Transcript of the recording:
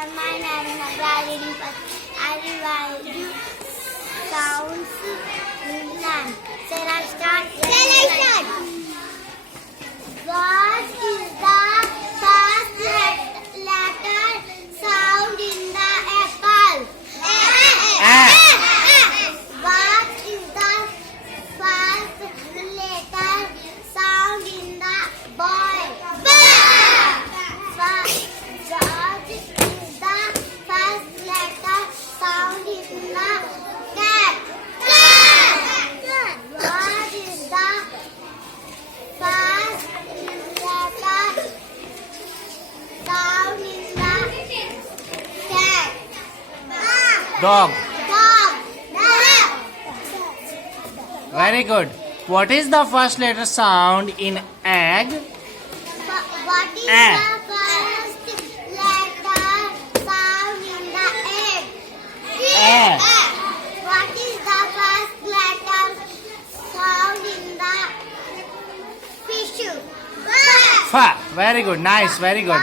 My name is Nagarini. I revise sounds in land. Shall I start? What is the first letter sound in the apple? What is the first letter sound in the boy? What is the first letter sound in the cat? What is the first letter sound in the cat? Dog. Dog. Very good. What is the first letter sound in egg? What is the first letter sound in the egg? Egg. What is the first letter sound in the fish? Fa. Very good. Nice. Very good.